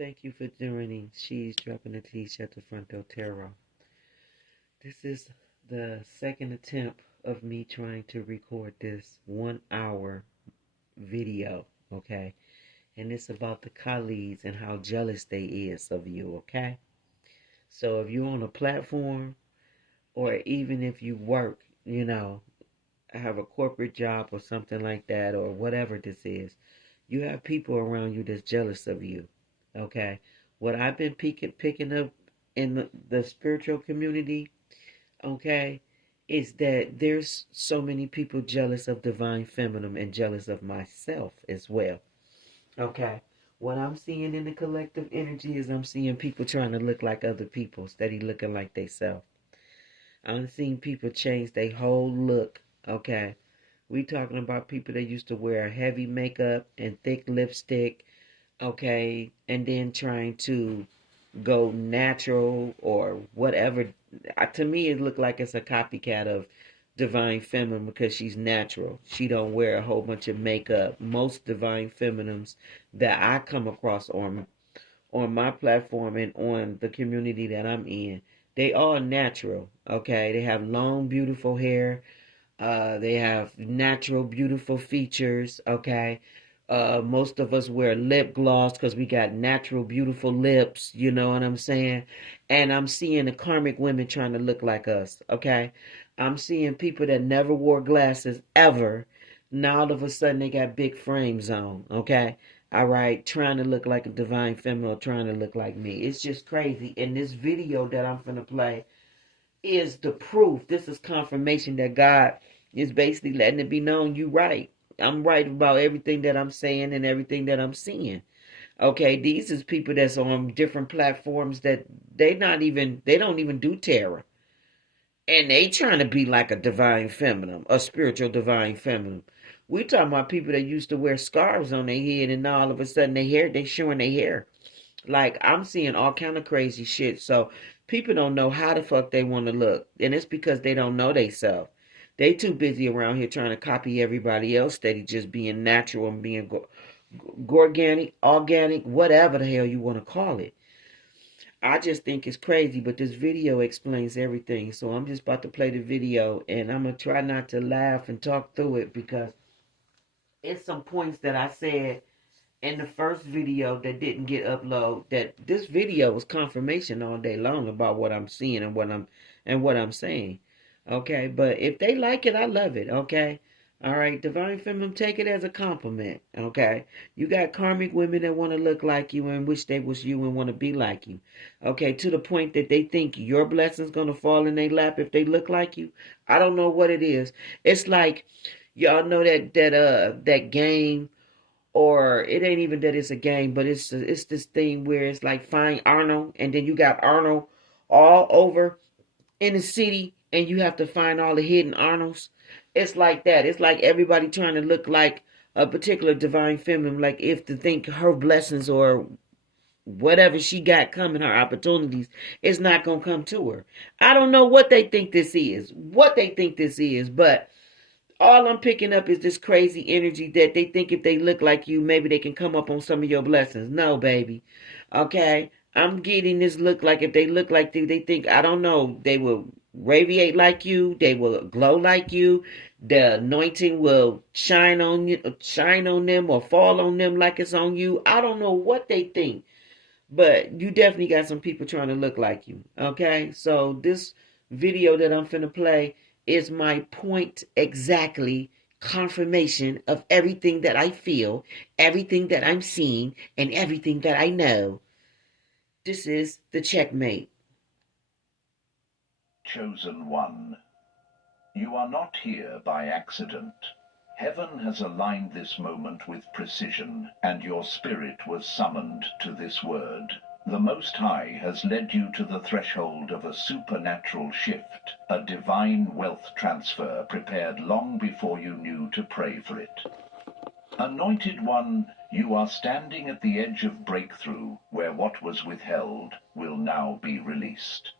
Thank you for joining She's Dropping the Teach at the Front Door Tarot. This is the second attempt of me trying to record this 1 hour video, okay? And it's about the colleagues and how jealous they is of you, okay? So if you're on a platform or even if you work, have a corporate job or something like that or whatever this is, you have people around you that's jealous of you, okay? What I've been picking up in the spiritual community, okay, is that there's so many people jealous of divine feminine and jealous of myself as well, okay? What I'm seeing in the collective energy is I'm seeing people trying to look like other people, steady looking like they self. I'm seeing people change their whole look, okay? We talking about people that used to wear heavy makeup and thick lipstick, okay, and then trying to go natural or whatever. To me, it looked like it's a copycat of Divine Feminine because she's natural. She don't wear a whole bunch of makeup. Most Divine Feminines that I come across on my platform and on the community that I'm in, they all natural. Okay, they have long, beautiful hair. They have natural, beautiful features. Okay. Most of us wear lip gloss because we got natural, beautiful lips. You know what I'm saying? And I'm seeing the karmic women trying to look like us. Okay. I'm seeing people that never wore glasses ever. Now all of a sudden they got big frames on. Okay. All right. Trying to look like a divine feminine, trying to look like me. It's just crazy. In this video that I'm going to play is the proof. This is confirmation that God is basically letting it be known you right. I'm right about everything that I'm saying and everything that I'm seeing. Okay, these is people that's on different platforms that they don't even do tarot. And they trying to be like a divine feminine, a spiritual divine feminine. We talking about people that used to wear scarves on their head and now all of a sudden they showing their hair. Like I'm seeing all kind of crazy shit. So people don't know how the fuck they want to look, and it's because they don't know they self. They too busy around here trying to copy everybody else. Steady just being natural and being organic, whatever the hell you want to call it. I just think it's crazy, but this video explains everything. So I'm just about to play the video, and I'm gonna try not to laugh and talk through it because it's some points that I said in the first video that didn't get uploaded. That this video was confirmation all day long about what I'm seeing and what I'm saying. Okay, but if they like it, I love it. Okay, all right, divine feminine, take it as a compliment. Okay, you got karmic women that want to look like you and wish they was you and want to be like you. Okay, to the point that they think your blessings gonna fall in their lap if they look like you. I don't know what it is. It's like y'all know that game, or it ain't even that it's a game, but it's this thing where it's like find Arnold, and then you got Arnold all over in the city, and you have to find all the hidden Arnolds. It's like that. It's like everybody trying to look like a particular divine feminine, like if to think her blessings or whatever she got coming, her opportunities, is not gonna come to her. I don't know what they think this is, but all I'm picking up is this crazy energy that they think if they look like you, maybe they can come up on some of your blessings. No, baby. Okay? I'm getting this look like if they look like they think, I don't know, they will radiate like you, they will glow like you, the anointing will shine on you, shine on them or fall on them like it's on you. I don't know what they think, but you definitely got some people trying to look like you. Okay? So this video that I'm finna play is my point exactly, confirmation of everything that I feel, everything that I'm seeing, and everything that I know. This is the checkmate. Chosen one, you are not here by accident. Heaven has aligned this moment with precision, and your spirit was summoned to this word. The Most High has led you to the threshold of a supernatural shift, a divine wealth transfer prepared long before you knew to pray for it. Anointed one, you are standing at the edge of breakthrough, where what was withheld will now be released.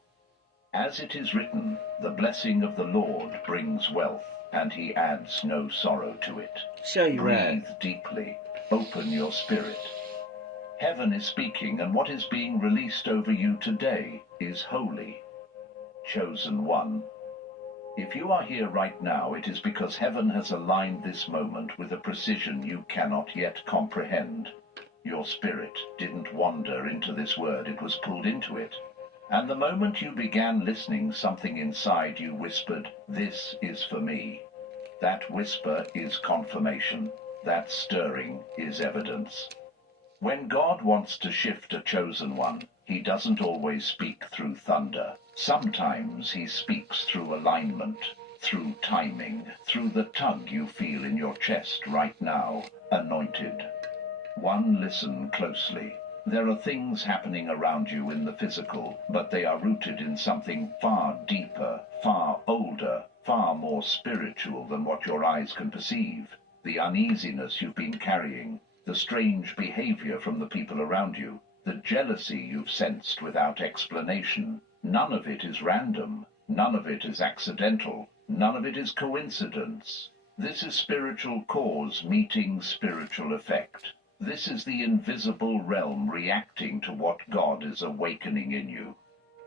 As it is written, the blessing of the Lord brings wealth, and he adds no sorrow to it. Show you Breathe right. deeply. Open your spirit. Heaven is speaking, and what is being released over you today is holy. Chosen one. If you are here right now, it is because heaven has aligned this moment with a precision you cannot yet comprehend. Your spirit didn't wander into this word, it was pulled into it. And the moment you began listening, something inside you whispered, "This is for me." That whisper is confirmation. That stirring is evidence. When God wants to shift a chosen one, he doesn't always speak through thunder. Sometimes he speaks through alignment, through timing, through the tug you feel in your chest right now, anointed. One, listen closely. There are things happening around you in the physical, but they are rooted in something far deeper, far older, far more spiritual than what your eyes can perceive. The uneasiness you've been carrying, the strange behavior from the people around you, the jealousy you've sensed without explanation. None of it is random. None of it is accidental. None of it is coincidence. This is spiritual cause meeting spiritual effect. This is the invisible realm reacting to what God is awakening in you.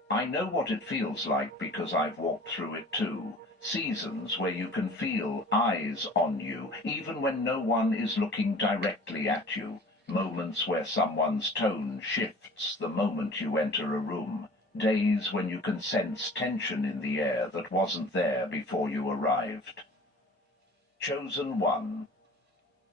I know what it feels like because I've walked through it too. Seasons where you can feel eyes on you, even when no one is looking directly at you. Moments where someone's tone shifts the moment you enter a room. Days when you can sense tension in the air that wasn't there before you arrived. Chosen one.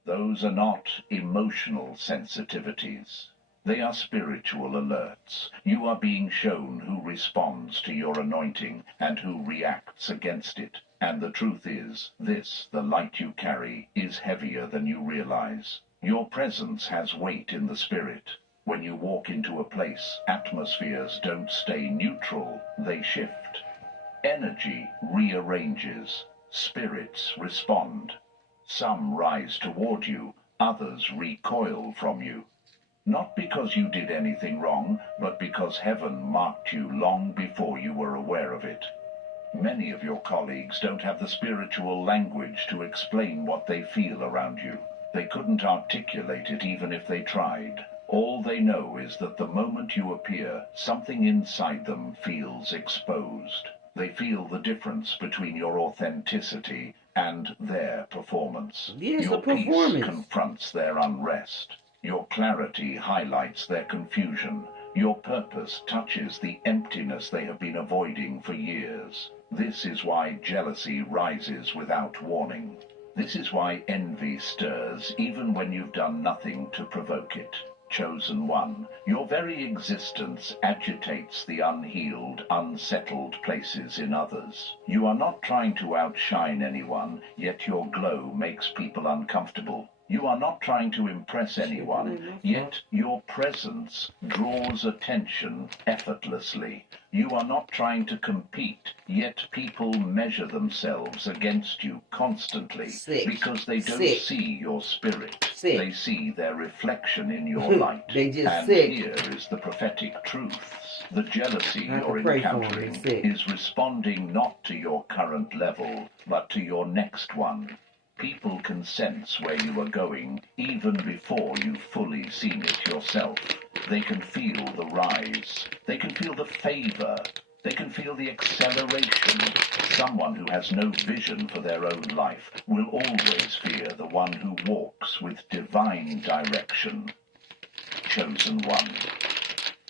Those are not emotional sensitivities. They are spiritual alerts. You are being shown who responds to your anointing and who reacts against it. And the truth is, this, the light you carry, is heavier than you realize. Your presence has weight in the spirit. When you walk into a place, atmospheres don't stay neutral, they shift. Energy rearranges. Spirits respond. Some rise toward you, others recoil from you. Not because you did anything wrong, but because heaven marked you long before you were aware of it. Many of your colleagues don't have the spiritual language to explain what they feel around you. They couldn't articulate it even if they tried. All they know is that the moment you appear, something inside them feels exposed. They feel the difference between your authenticity and their performance. Yes, your the performance peace confronts their unrest. Your clarity highlights their confusion. Your purpose touches the emptiness they have been avoiding for years. This is why jealousy rises without warning. This is why envy stirs even when you've done nothing to provoke it. Chosen one, your very existence agitates the unhealed, unsettled places in others. You are not trying to outshine anyone, yet your glow makes people uncomfortable. You are not trying to impress anyone, yet your presence draws attention effortlessly. You are not trying to compete, yet people measure themselves against you constantly because they don't see your spirit. They see their reflection in your light. And here is the prophetic truth. The jealousy you're encountering is responding not to your current level, but to your next one. People can sense where you are going even before you've fully seen it yourself. They can feel the rise. They can feel the favor. They can feel the acceleration. Someone who has no vision for their own life will always fear the one who walks with divine direction. Chosen one.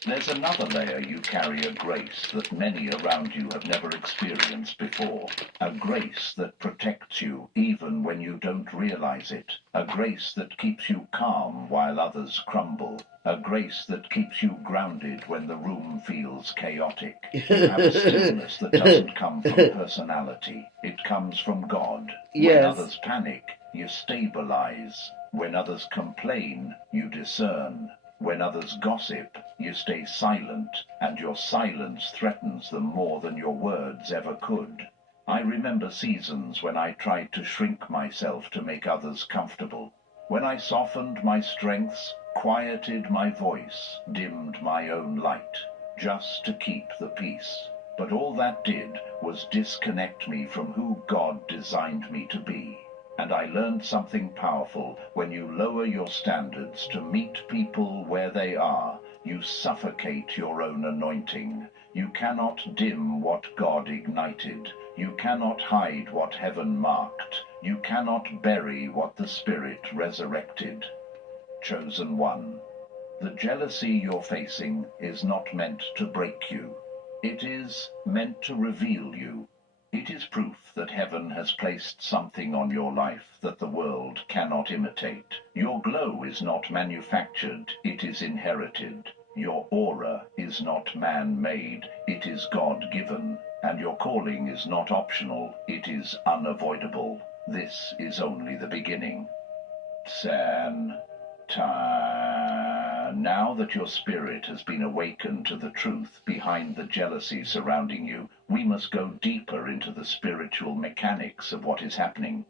There's another layer. You carry a grace that many around you have never experienced before. A grace that protects you even when you don't realize it. A grace that keeps you calm while others crumble. A grace that keeps you grounded when the room feels chaotic. You have a stillness that doesn't come from personality. It comes from God. When others panic, you stabilize. When others complain, you discern. When others gossip, you stay silent, and your silence threatens them more than your words ever could. I remember seasons when I tried to shrink myself to make others comfortable. When I softened my strengths, quieted my voice, dimmed my own light, just to keep the peace. But all that did was disconnect me from who God designed me to be. And I learned something powerful. When you lower your standards to meet people where they are, you suffocate your own anointing. You cannot dim what God ignited. You cannot hide what heaven marked. You cannot bury what the Spirit resurrected. Chosen one. The jealousy you're facing is not meant to break you. It is meant to reveal you. It is proof that heaven has placed something on your life that the world cannot imitate. Your glow is not manufactured, it is inherited. Your aura is not man-made, it is God-given. And your calling is not optional, it is unavoidable. This is only the beginning. Now that your spirit has been awakened to the truth behind the jealousy surrounding you, we must go deeper into the spiritual mechanics of what is happening.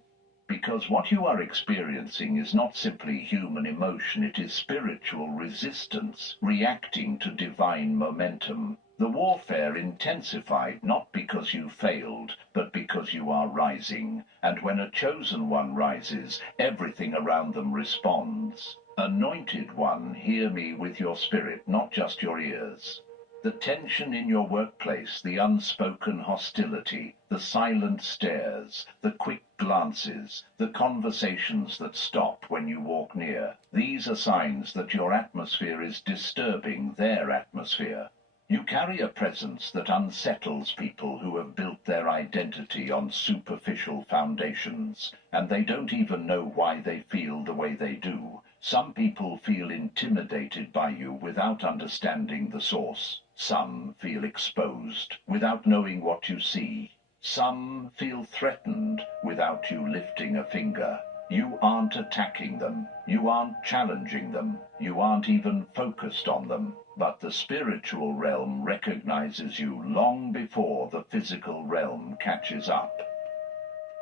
Because what you are experiencing is not simply human emotion, it is spiritual resistance reacting to divine momentum. The warfare intensified not because you failed, but because you are rising. And when a chosen one rises, everything around them responds. Anointed one, hear me with your spirit, not just your ears. The tension in your workplace, the unspoken hostility, the silent stares, the quick glances, the conversations that stop when you walk near, these are signs that your atmosphere is disturbing their atmosphere. You carry a presence that unsettles people who have built their identity on superficial foundations, and they don't even know why they feel the way they do. Some people feel intimidated by you without understanding the source. Some feel exposed without knowing what you see. Some feel threatened without you lifting a finger. You aren't attacking them. You aren't challenging them. You aren't even focused on them. But the spiritual realm recognizes you long before the physical realm catches up.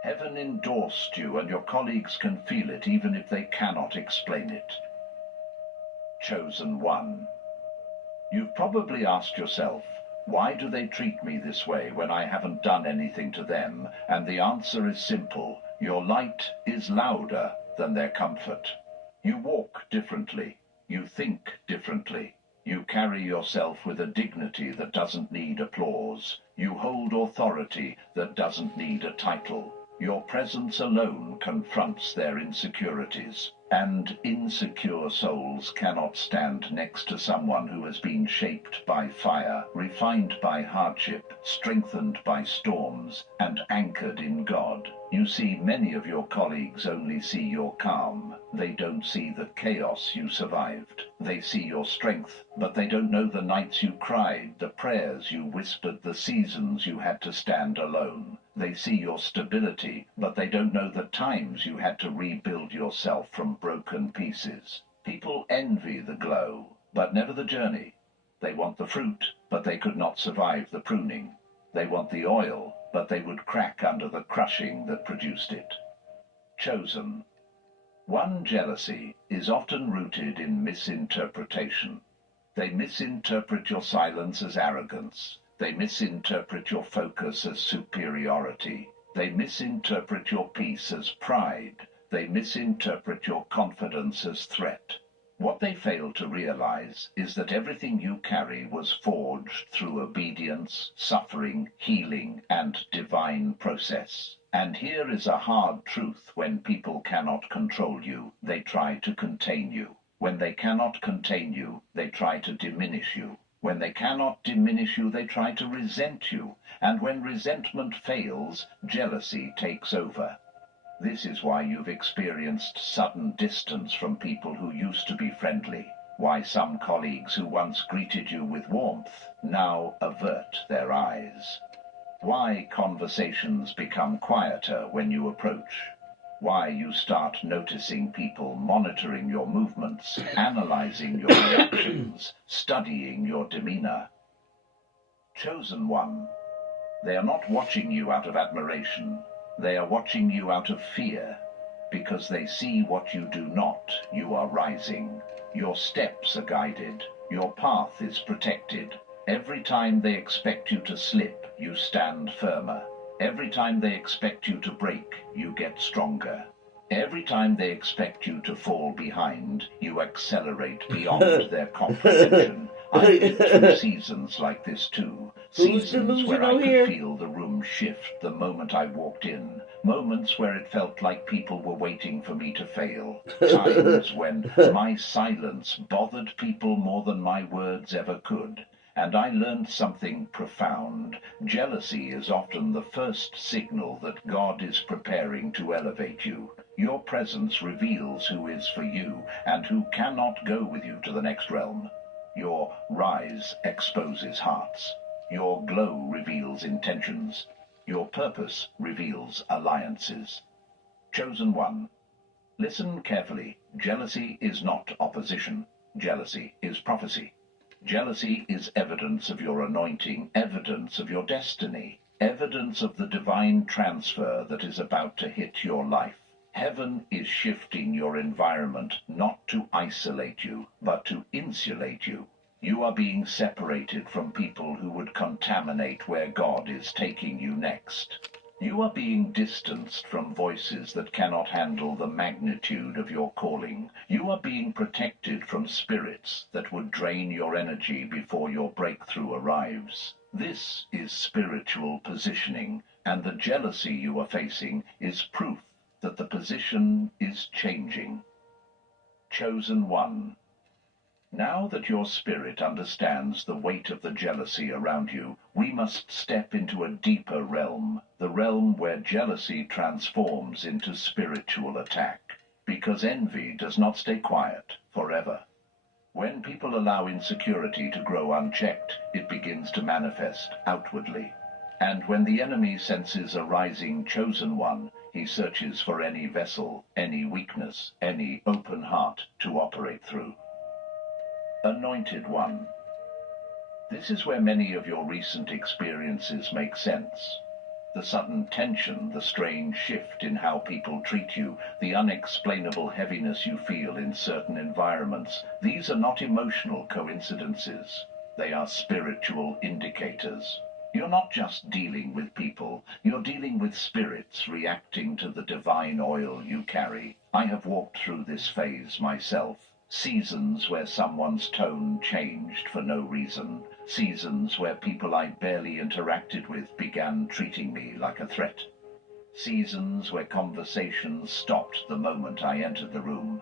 Heaven endorsed you, and your colleagues can feel it even if they cannot explain it. Chosen one. You've probably asked yourself, why do they treat me this way when I haven't done anything to them? And the answer is simple. Your light is louder than their comfort. You walk differently. You think differently. You carry yourself with a dignity that doesn't need applause. You hold authority that doesn't need a title. Your presence alone confronts their insecurities. And insecure souls cannot stand next to someone who has been shaped by fire, refined by hardship, strengthened by storms, and anchored in God. You see, many of your colleagues only see your calm. They don't see the chaos you survived. They see your strength, but they don't know the nights you cried, the prayers you whispered, the seasons you had to stand alone. They see your stability, but they don't know the times you had to rebuild yourself from broken pieces. People envy the glow, but never the journey. They want the fruit, but they could not survive the pruning. They want the oil, but they would crack under the crushing that produced it. Chosen. One jealousy is often rooted in misinterpretation. They misinterpret your silence as arrogance. They misinterpret your focus as superiority. They misinterpret your peace as pride. They misinterpret your confidence as threat. What they fail to realize is that everything you carry was forged through obedience, suffering, healing, and divine process. And here is a hard truth: when people cannot control you, they try to contain you. When they cannot contain you, they try to diminish you. When they cannot diminish you, they try to resent you. And when resentment fails, jealousy takes over. This is why you've experienced sudden distance from people who used to be friendly. Why some colleagues who once greeted you with warmth now avert their eyes. Why conversations become quieter when you approach. Why you start noticing people monitoring your movements, analyzing your reactions, studying your demeanor. Chosen one. They are not watching you out of admiration. They are watching you out of fear, because they see what you do not. You are rising. Your steps are guided. Your path is protected. Every time they expect you to slip, you stand firmer. Every time they expect you to break, you get stronger. Every time they expect you to fall behind, you accelerate beyond their comprehension. I lived through seasons like this too. Who's Seasons where I delusional could here? feel the room shift the moment I walked in. Moments where it felt like people were waiting for me to fail. Times when my silence bothered people more than my words ever could. And I learned something profound. Jealousy is often the first signal that God is preparing to elevate you. Your presence reveals who is for you and who cannot go with you to the next realm. Your rise exposes hearts. Your glow reveals intentions. Your purpose reveals alliances. Chosen one. Listen carefully. Jealousy is not opposition. Jealousy is prophecy. Jealousy is evidence of your anointing, evidence of your destiny, evidence of the divine transfer that is about to hit your life. Heaven is shifting your environment not to isolate you, but to insulate you. You are being separated from people who would contaminate where God is taking you next. You are being distanced from voices that cannot handle the magnitude of your calling. You are being protected from spirits that would drain your energy before your breakthrough arrives. This is spiritual positioning, and the jealousy you are facing is proof that the position is changing. Chosen one. Now that your spirit understands the weight of the jealousy around you, we must step into a deeper realm, the realm where jealousy transforms into spiritual attack. Because envy does not stay quiet forever. When people allow insecurity to grow unchecked, it begins to manifest outwardly. And when the enemy senses a rising chosen one, he searches for any vessel, any weakness, any open heart to operate through. Anointed one. This is where many of your recent experiences make sense. The sudden tension, the strange shift in how people treat you, the unexplainable heaviness you feel in certain environments, these are not emotional coincidences. They are spiritual indicators. You're not just dealing with people, you're dealing with spirits reacting to the divine oil you carry. I have walked through this phase myself. Seasons where someone's tone changed for no reason. Seasons where people I barely interacted with began treating me like a threat. Seasons where conversations stopped the moment I entered the room.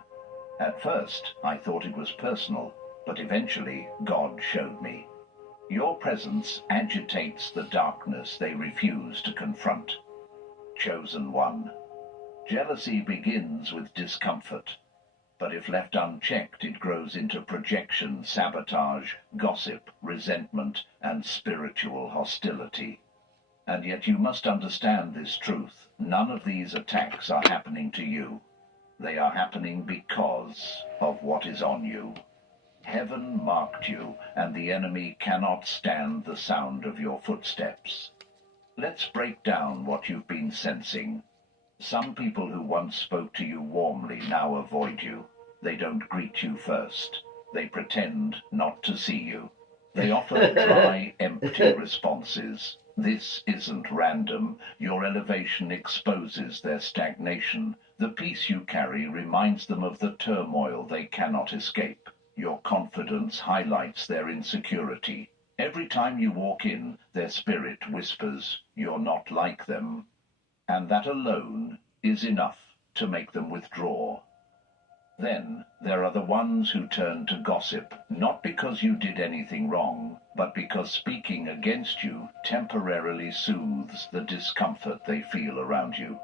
At first, I thought it was personal, but eventually God showed me. Your presence agitates the darkness they refuse to confront. Chosen one. Jealousy begins with discomfort. But if left unchecked, it grows into projection, sabotage, gossip, resentment, and spiritual hostility. And yet you must understand this truth. None of these attacks are happening to you. They are happening because of what is on you. Heaven marked you, and the enemy cannot stand the sound of your footsteps. Let's break down what you've been sensing. Some people who once spoke to you warmly now avoid you. They don't greet you first. They pretend not to see you. They offer dry, empty responses. This isn't random. Your elevation exposes their stagnation. The peace you carry reminds them of the turmoil they cannot escape. Your confidence highlights their insecurity. Every time you walk in, their spirit whispers, "You're not like them." And that alone is enough to make them withdraw. Then there are the ones who turn to gossip, not because you did anything wrong, but because speaking against you temporarily soothes the discomfort they feel around you.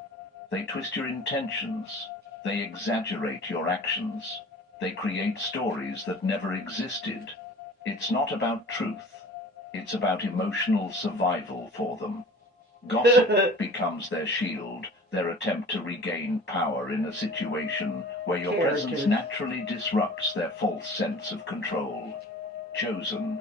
They twist your intentions. They exaggerate your actions. They create stories that never existed. It's not about truth. It's about emotional survival for them. Gossip becomes their shield, their attempt to regain power in a situation where your presence naturally disrupts their false sense of control. Chosen.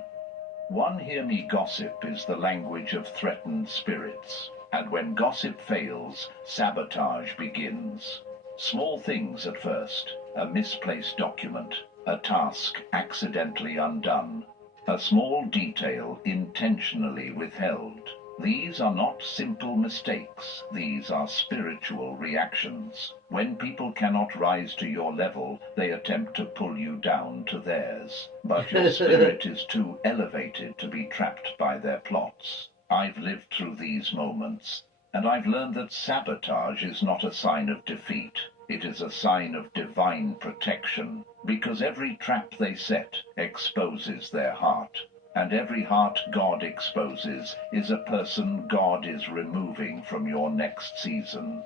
One hear me gossip is the language of threatened spirits, and when gossip fails, sabotage begins. Small things at first, a misplaced document, a task accidentally undone, a small detail intentionally withheld. These are not simple mistakes, these are spiritual reactions. When people cannot rise to your level, they attempt to pull you down to theirs. But your spirit is too elevated to be trapped by their plots. I've lived through these moments, and I've learned that sabotage is not a sign of defeat. It is a sign of divine protection, because every trap they set exposes their heart. And every heart God exposes is a person God is removing from your next season.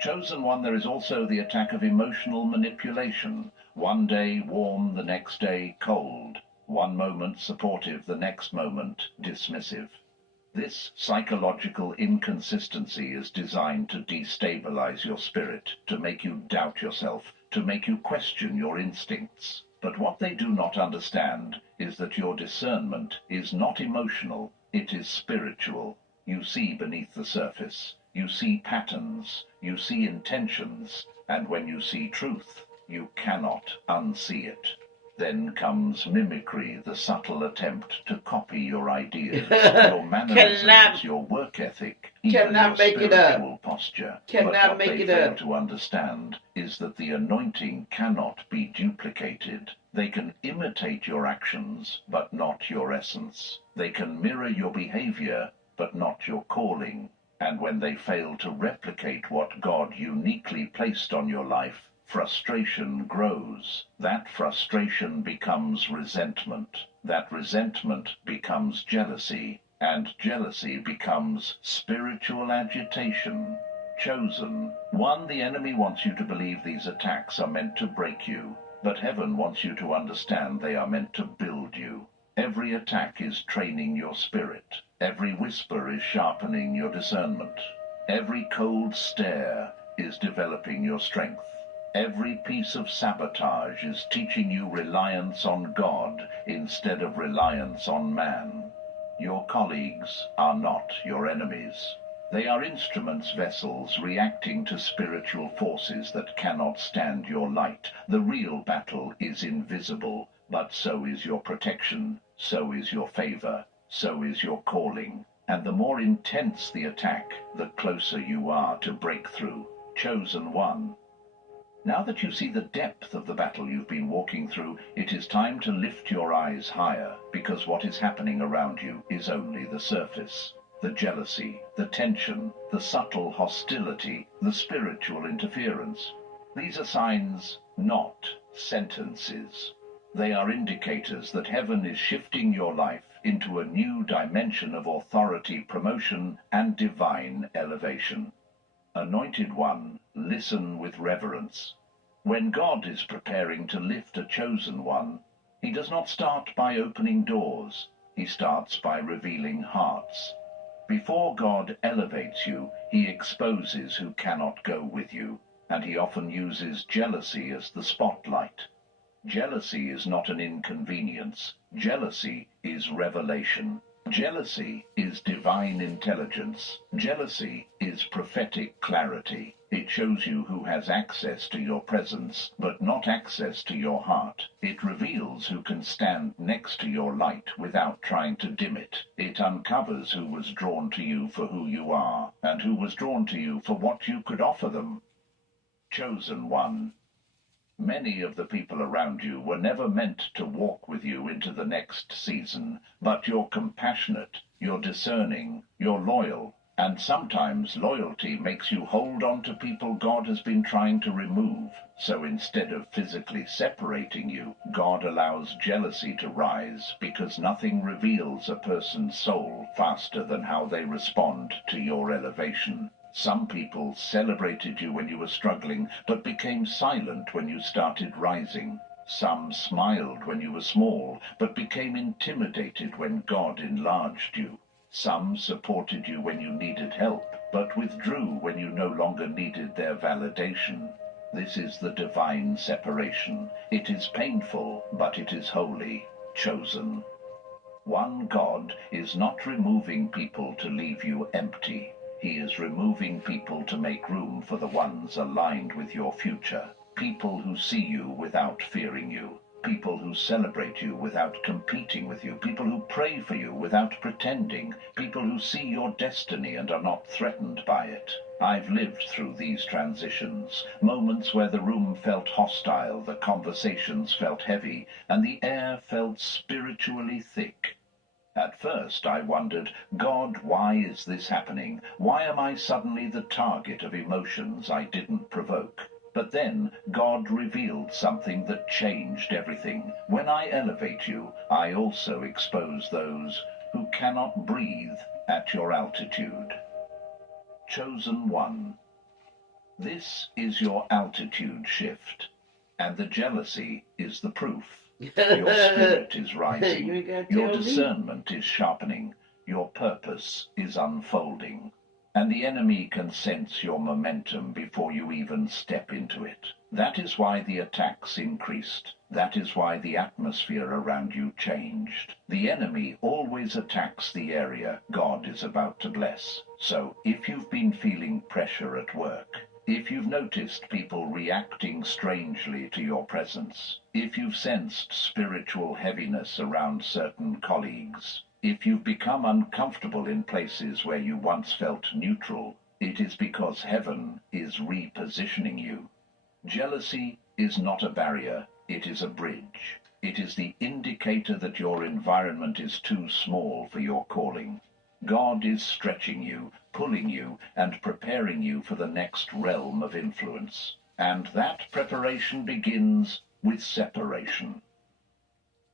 Chosen one, there is also the attack of emotional manipulation. One day warm, the next day cold. One moment supportive, the next moment dismissive. This psychological inconsistency is designed to destabilize your spirit, to make you doubt yourself, to make you question your instincts. But what they do not understand is that your discernment is not emotional, it is spiritual. You see beneath the surface. You see patterns. You see intentions. And when you see truth, you cannot unsee it. Then comes mimicry, the subtle attempt to copy your ideas, your mannerisms, your work ethic, even your spiritual posture. But what they fail to understand is that the anointing cannot be duplicated. They can imitate your actions, but not your essence. They can mirror your behavior, but not your calling. And when they fail to replicate what God uniquely placed on your life, frustration grows. That frustration becomes resentment. That resentment becomes jealousy. And jealousy becomes spiritual agitation. Chosen one, the enemy wants you to believe these attacks are meant to break you. But heaven wants you to understand they are meant to build you. Every attack is training your spirit. Every whisper is sharpening your discernment. Every cold stare is developing your strength. Every piece of sabotage is teaching you reliance on God instead of reliance on man. Your colleagues are not your enemies. They are instruments, vessels, reacting to spiritual forces that cannot stand your light. The real battle is invisible, but so is your protection, so is your favor, so is your calling. And the more intense the attack, the closer you are to breakthrough. Chosen one. Now that you see the depth of the battle you've been walking through, it is time to lift your eyes higher, because what is happening around you is only the surface. The jealousy, the tension, the subtle hostility, the spiritual interference. These are signs, not sentences. They are indicators that heaven is shifting your life into a new dimension of authority, promotion, and divine elevation. Anointed one, listen with reverence. When God is preparing to lift a chosen one, he does not start by opening doors. He starts by revealing hearts. Before God elevates you, he exposes who cannot go with you, and he often uses jealousy as the spotlight. Jealousy is not an inconvenience. Jealousy is revelation. Jealousy is divine intelligence. Jealousy is prophetic clarity. It shows you who has access to your presence, but not access to your heart. It reveals who can stand next to your light without trying to dim it. It uncovers who was drawn to you for who you are, and who was drawn to you for what you could offer them. Chosen one. Many of the people around you were never meant to walk with you into the next season, but you're compassionate, you're discerning, you're loyal, and sometimes loyalty makes you hold on to people God has been trying to remove. So instead of physically separating you, God allows jealousy to rise, because nothing reveals a person's soul faster than how they respond to your elevation. Some people celebrated you when you were struggling, but became silent when you started rising. Some smiled when you were small, but became intimidated when God enlarged you. Some supported you when you needed help, but withdrew when you no longer needed their validation. This is the divine separation. It is painful, but it is holy. Chosen. One God is not removing people to leave you empty. He is removing people to make room for the ones aligned with your future. People who see you without fearing you. people who celebrate you without competing with you, people who pray for you without pretending, people who see your destiny and are not threatened by it. I've lived through these transitions, moments where the room felt hostile, the conversations felt heavy, and the air felt spiritually thick. At first I wondered, God, why is this happening? Why am I suddenly the target of emotions I didn't provoke? But then God revealed something that changed everything. When I elevate you, I also expose those who cannot breathe at your altitude. Chosen one. This is your altitude shift, and the jealousy is the proof. Your spirit is rising, your discernment is sharpening, your purpose is unfolding. And the enemy can sense your momentum before you even step into it. That is why the attacks increased. That is why the atmosphere around you changed. The enemy always attacks the area God is about to bless. So if you've been feeling pressure at work, if you've noticed people reacting strangely to your presence, if you've sensed spiritual heaviness around certain colleagues, if you've become uncomfortable in places where you once felt neutral, it is because heaven is repositioning you. Jealousy is not a barrier, it is a bridge. It is the indicator that your environment is too small for your calling. God is stretching you, pulling you, and preparing you for the next realm of influence. And that preparation begins with separation.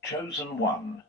Chosen one.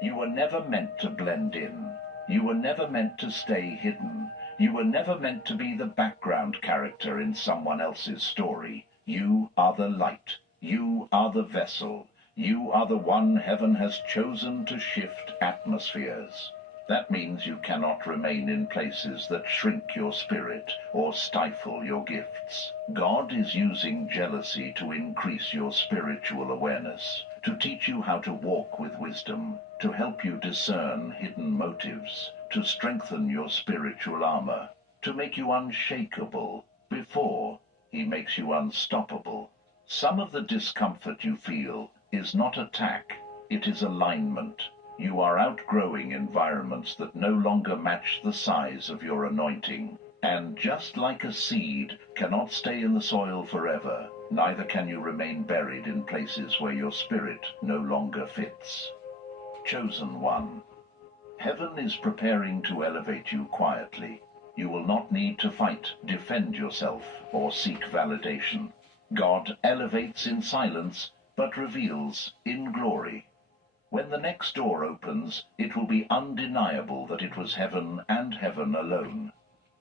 You were never meant to blend in. You were never meant to stay hidden. You were never meant to be the background character in someone else's story. You are the light. You are the vessel. You are the one heaven has chosen to shift atmospheres. That means you cannot remain in places that shrink your spirit or stifle your gifts. God is using jealousy to increase your spiritual awareness, to teach you how to walk with wisdom, to help you discern hidden motives, to strengthen your spiritual armor, to make you unshakable before he makes you unstoppable. Some of the discomfort you feel is not attack, it is alignment. You are outgrowing environments that no longer match the size of your anointing. And just like a seed cannot stay in the soil forever, neither can you remain buried in places where your spirit no longer fits. Chosen one. Heaven is preparing to elevate you quietly. You will not need to fight, defend yourself, or seek validation. God elevates in silence, but reveals in glory. When the next door opens, it will be undeniable that it was heaven and heaven alone.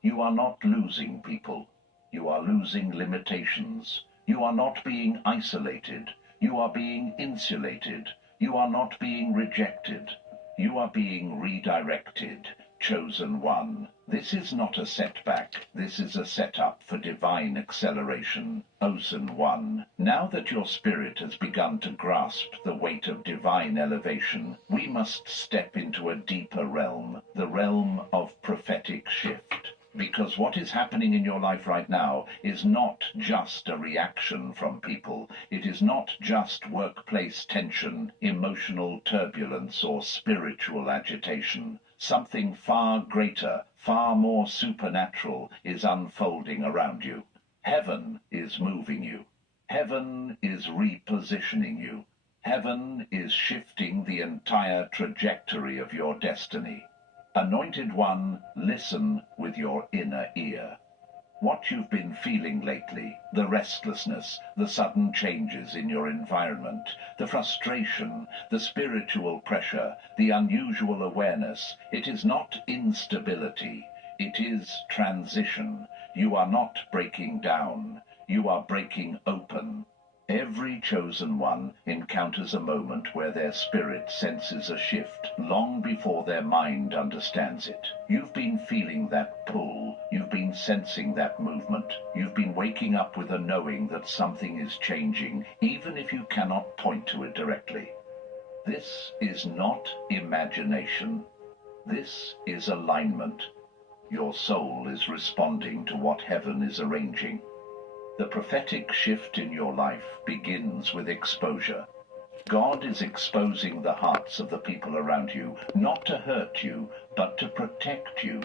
You are not losing people. You are losing limitations. You are not being isolated. You are being insulated. You are not being rejected. You are being redirected. Chosen one. This is not a setback. This is a setup for divine acceleration. Chosen one. Now that your spirit has begun to grasp the weight of divine elevation, we must step into a deeper realm, the realm of prophetic shift. Because what is happening in your life right now is not just a reaction from people. It is not just workplace tension, emotional turbulence, or spiritual agitation. Something far greater, far more supernatural is unfolding around you. Heaven is moving you. Heaven is repositioning you. Heaven is shifting the entire trajectory of your destiny. Anointed one, listen with your inner ear. What you've been feeling lately, the restlessness, the sudden changes in your environment, the frustration, the spiritual pressure, the unusual awareness, it is not instability, it is transition. You are not breaking down, you are breaking open. Every chosen one encounters a moment where their spirit senses a shift long before their mind understands it. You've been feeling that pull. You've been sensing that movement. You've been waking up with a knowing that something is changing, even if you cannot point to it directly. This is not imagination. This is alignment. Your soul is responding to what heaven is arranging. The prophetic shift in your life begins with exposure. God is exposing the hearts of the people around you, not to hurt you, but to protect you.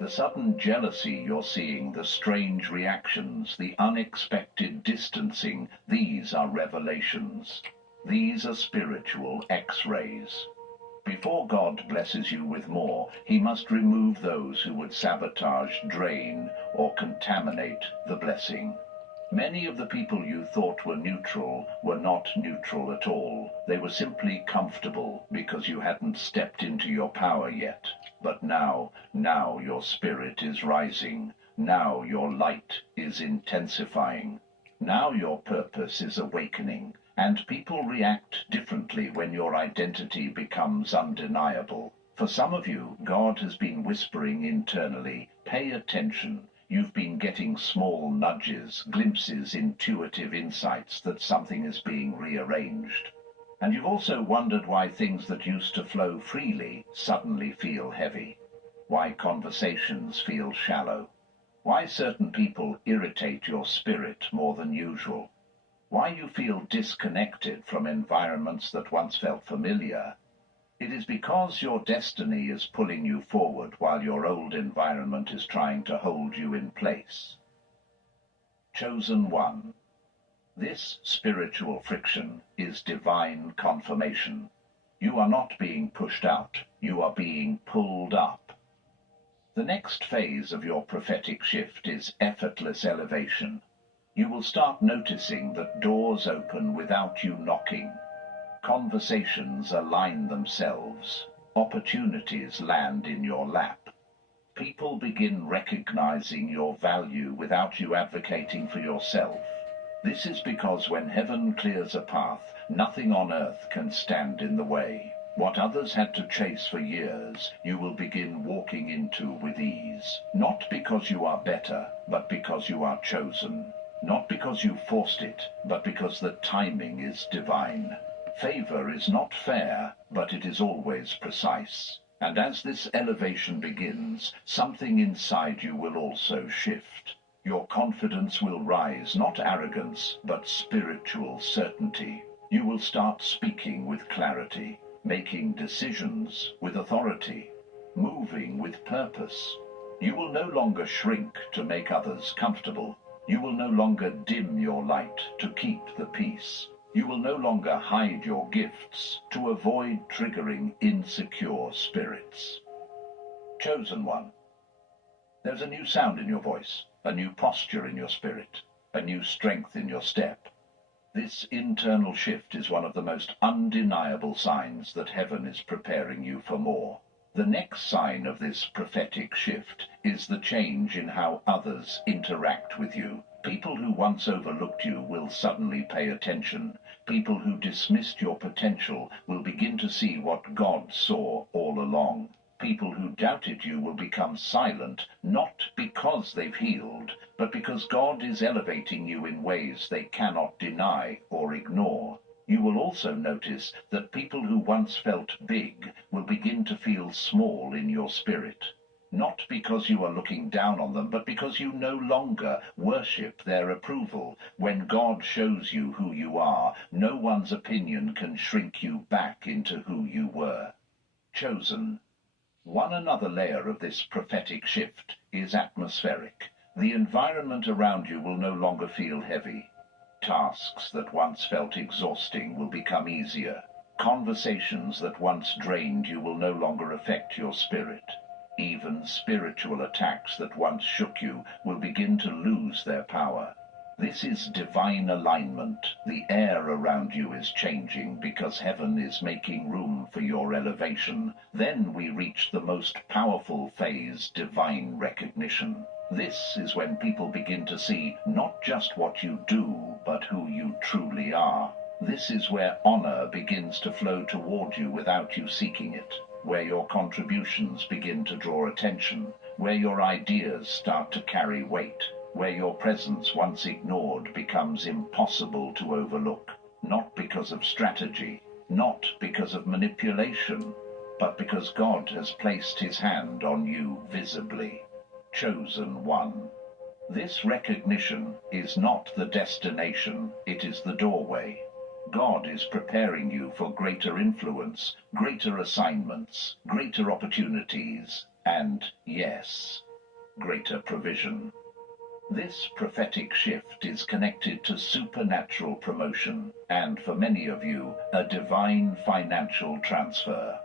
The sudden jealousy you're seeing, the strange reactions, the unexpected distancing, these are revelations. These are spiritual X-rays. Before God blesses you with more, he must remove those who would sabotage, drain, or contaminate the blessing. Many of the people you thought were neutral were not neutral at all. They were simply comfortable because you hadn't stepped into your power yet. But now your spirit is rising. Now your light is intensifying. Now your purpose is awakening. And people react differently when your identity becomes undeniable. For some of you, God has been whispering internally, pay attention. You've been getting small nudges, glimpses, intuitive insights that something is being rearranged. And you've also wondered why things that used to flow freely suddenly feel heavy. Why conversations feel shallow. Why certain people irritate your spirit more than usual. Why you feel disconnected from environments that once felt familiar. It is because your destiny is pulling you forward while your old environment is trying to hold you in place. Chosen one. This spiritual friction is divine confirmation. You are not being pushed out, you are being pulled up. The next phase of your prophetic shift is effortless elevation. You will start noticing that doors open without you knocking. Conversations align themselves. Opportunities land in your lap. People begin recognizing your value without you advocating for yourself. This is because when heaven clears a path, nothing on earth can stand in the way. What others had to chase for years, you will begin walking into with ease. Not because you are better, but because you are chosen. Not because you forced it, but because the timing is divine. Favor is not fair, but it is always precise. And as this elevation begins, something inside you will also shift. Your confidence will rise, not arrogance, but spiritual certainty. You will start speaking with clarity, making decisions with authority, moving with purpose. You will no longer shrink to make others comfortable. You will no longer dim your light to keep the peace. You will no longer hide your gifts to avoid triggering insecure spirits. Chosen one. There's a new sound in your voice, a new posture in your spirit, a new strength in your step. This internal shift is one of the most undeniable signs that heaven is preparing you for more. The next sign of this prophetic shift is the change in how others interact with you. People who once overlooked you will suddenly pay attention. People who dismissed your potential will begin to see what God saw all along. People who doubted you will become silent, not because they've healed, but because God is elevating you in ways they cannot deny or ignore. You will also notice that people who once felt big will begin to feel small in your spirit. Not because you are looking down on them, but because you no longer worship their approval. When God shows you who you are, no one's opinion can shrink you back into who you were. Chosen. One another layer of this prophetic shift is atmospheric. The environment around you will no longer feel heavy. Tasks that once felt exhausting will become easier. Conversations that once drained you will no longer affect your spirit. Even spiritual attacks that once shook you will begin to lose their power. This is divine alignment. The air around you is changing because heaven is making room for your elevation. Then we reach the most powerful phase, divine recognition. This is when people begin to see not just what you do, but who you truly are. This is where honor begins to flow toward you without you seeking it, where your contributions begin to draw attention, where your ideas start to carry weight, where your presence once ignored becomes impossible to overlook, not because of strategy, not because of manipulation, but because God has placed his hand on you visibly. Chosen one. This recognition is not the destination, it is the doorway. God is preparing you for greater influence, greater assignments, greater opportunities, and, yes, greater provision. This prophetic shift is connected to supernatural promotion, and for many of you, a divine financial transfer.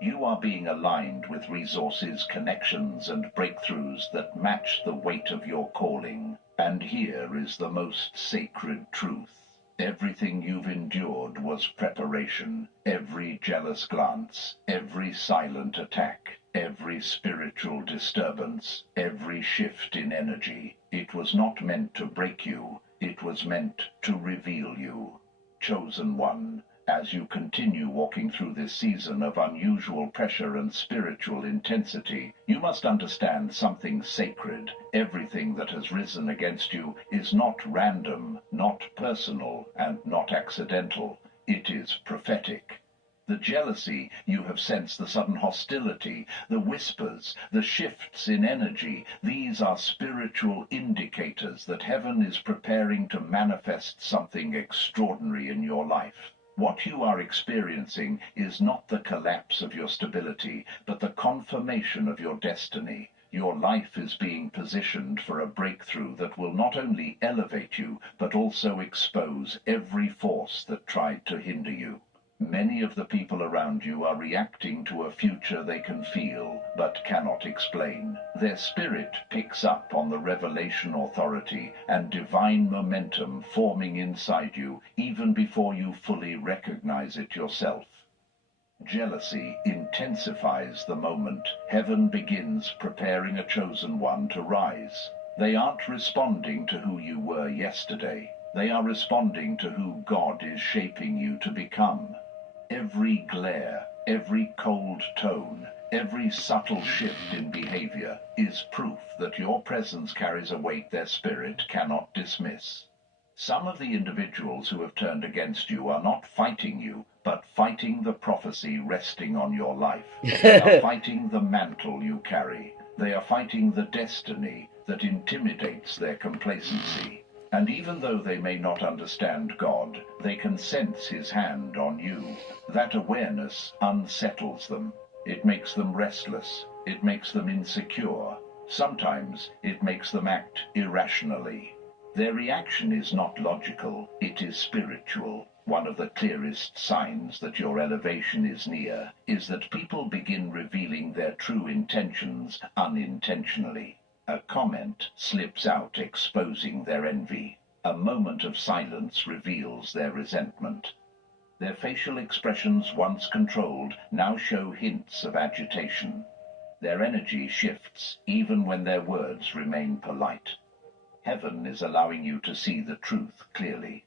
You are being aligned with resources, connections, and breakthroughs that match the weight of your calling. And here is the most sacred truth. Everything you've endured was preparation. Every jealous glance, every silent attack, every spiritual disturbance, every shift in energy. It was not meant to break you. It was meant to reveal you. Chosen one, as you continue walking through this season of unusual pressure and spiritual intensity, you must understand something sacred. Everything that has risen against you is not random, not personal, and not accidental. It is prophetic. The jealousy you have sensed, the sudden hostility, the whispers, the shifts in energy, these are spiritual indicators that heaven is preparing to manifest something extraordinary in your life. What you are experiencing is not the collapse of your stability, but the confirmation of your destiny. Your life is being positioned for a breakthrough that will not only elevate you, but also expose every force that tried to hinder you. Many of the people around you are reacting to a future they can feel, but cannot explain. Their spirit picks up on the revelation authority and divine momentum forming inside you, even before you fully recognize it yourself. Jealousy intensifies the moment heaven begins preparing a chosen one to rise. They aren't responding to who you were yesterday. They are responding to who God is shaping you to become. Every glare, every cold tone, every subtle shift in behavior is proof that your presence carries a weight their spirit cannot dismiss. Some of the individuals who have turned against you are not fighting you, but fighting the prophecy resting on your life. They are fighting the mantle you carry. They are fighting the destiny that intimidates their complacency. And even though they may not understand God, they can sense His hand on you. That awareness unsettles them. It makes them restless. It makes them insecure. Sometimes it makes them act irrationally. Their reaction is not logical, it is spiritual. One of the clearest signs that your elevation is near is that people begin revealing their true intentions unintentionally. A comment slips out exposing their envy. A moment of silence reveals their resentment. Their facial expressions, once controlled, now show hints of agitation. Their energy shifts even when their words remain polite. Heaven is allowing you to see the truth clearly.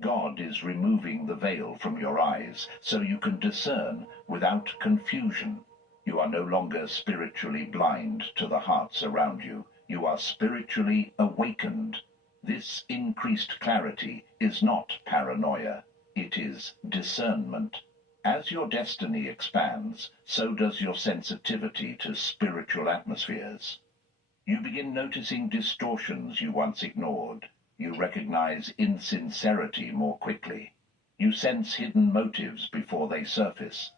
God is removing the veil from your eyes so you can discern without confusion. You are no longer spiritually blind to the hearts around you. You are spiritually awakened. This increased clarity is not paranoia. It is discernment. As your destiny expands, so does your sensitivity to spiritual atmospheres. You begin noticing distortions you once ignored. You recognize insincerity more quickly. You sense hidden motives before they surface.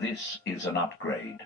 This is an upgrade.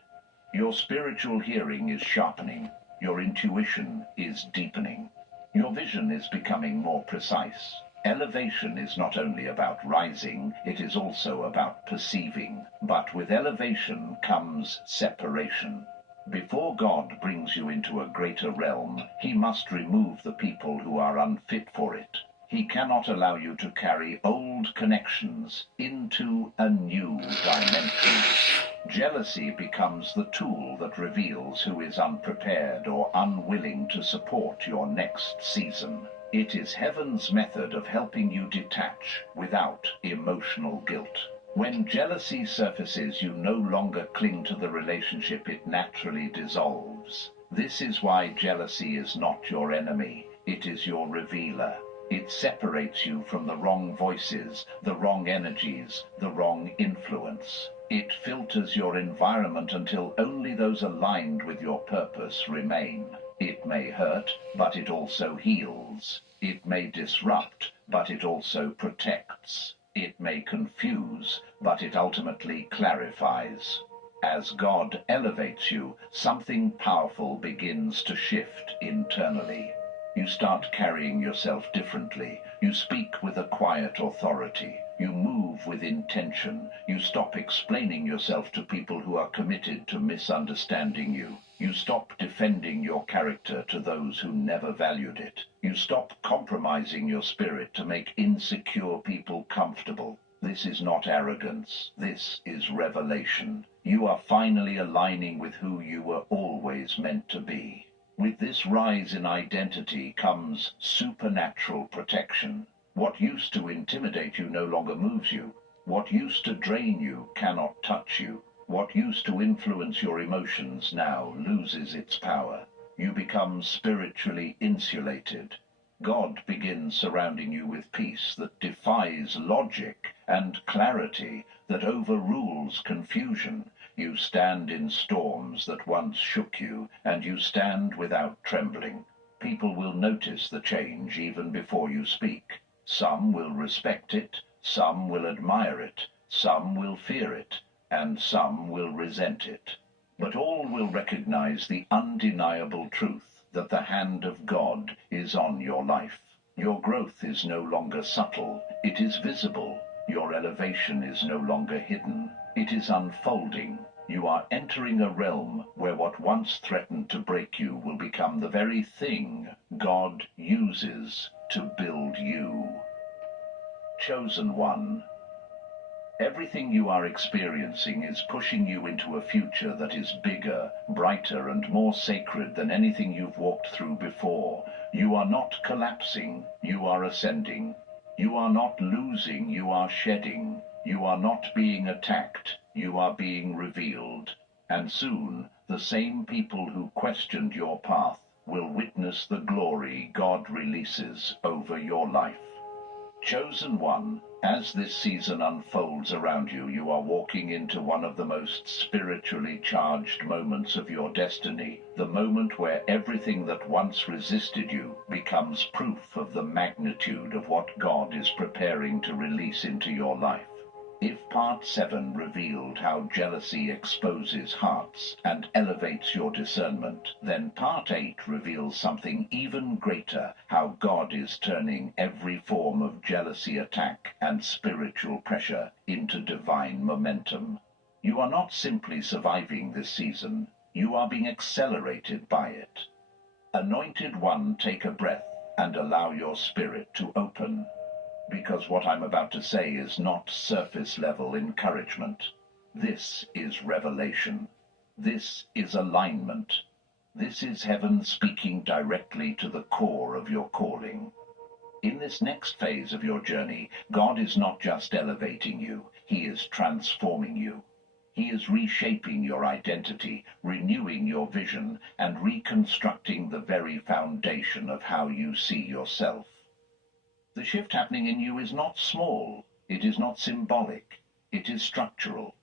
Your spiritual hearing is sharpening. Your intuition is deepening. Your vision is becoming more precise. Elevation is not only about rising, it is also about perceiving. But with elevation comes separation. Before God brings you into a greater realm, He must remove the people who are unfit for it. He cannot allow you to carry old connections into a new dimension. Jealousy becomes the tool that reveals who is unprepared or unwilling to support your next season. It is heaven's method of helping you detach without emotional guilt. When jealousy surfaces, you no longer cling to the relationship, it naturally dissolves. This is why jealousy is not your enemy, it is your revealer. It separates you from the wrong voices, the wrong energies, the wrong influence. It filters your environment until only those aligned with your purpose remain. It may hurt, but it also heals. It may disrupt, but it also protects. It may confuse, but it ultimately clarifies. As God elevates you, something powerful begins to shift internally. You start carrying yourself differently. You speak with a quiet authority. You move with intention. You stop explaining yourself to people who are committed to misunderstanding you. You stop defending your character to those who never valued it. You stop compromising your spirit to make insecure people comfortable. This is not arrogance. This is revelation. You are finally aligning with who you were always meant to be. With this rise in identity comes supernatural protection. What used to intimidate you no longer moves you. What used to drain you cannot touch you. What used to influence your emotions now loses its power. You become spiritually insulated. God begins surrounding you with peace that defies logic and clarity that overrules confusion. You stand in storms that once shook you, and you stand without trembling. People will notice the change even before you speak. Some will respect it, some will admire it, some will fear it, and some will resent it. But all will recognize the undeniable truth that the hand of God is on your life. Your growth is no longer subtle, it is visible. Your elevation is no longer hidden, it is unfolding. You are entering a realm where what once threatened to break you will become the very thing God uses to build you. Chosen one. Everything you are experiencing is pushing you into a future that is bigger, brighter, and more sacred than anything you've walked through before. You are not collapsing, you are ascending. You are not losing, you are shedding. You are not being attacked, you are being revealed. And soon, the same people who questioned your path will witness the glory God releases over your life. Chosen one, as this season unfolds around you, you are walking into one of the most spiritually charged moments of your destiny, the moment where everything that once resisted you becomes proof of the magnitude of what God is preparing to release into your life. If Part 7 revealed how jealousy exposes hearts and elevates your discernment, then Part 8 reveals something even greater, how God is turning every form of jealousy attack and spiritual pressure into divine momentum. You are not simply surviving this season, you are being accelerated by it. Anointed one, take a breath and allow your spirit to open. Because what I'm about to say is not surface-level encouragement. This is revelation. This is alignment. This is heaven speaking directly to the core of your calling. In this next phase of your journey, God is not just elevating you, He is transforming you. He is reshaping your identity, renewing your vision, and reconstructing the very foundation of how you see yourself. The shift happening in you is not small, it is not symbolic, it is structural.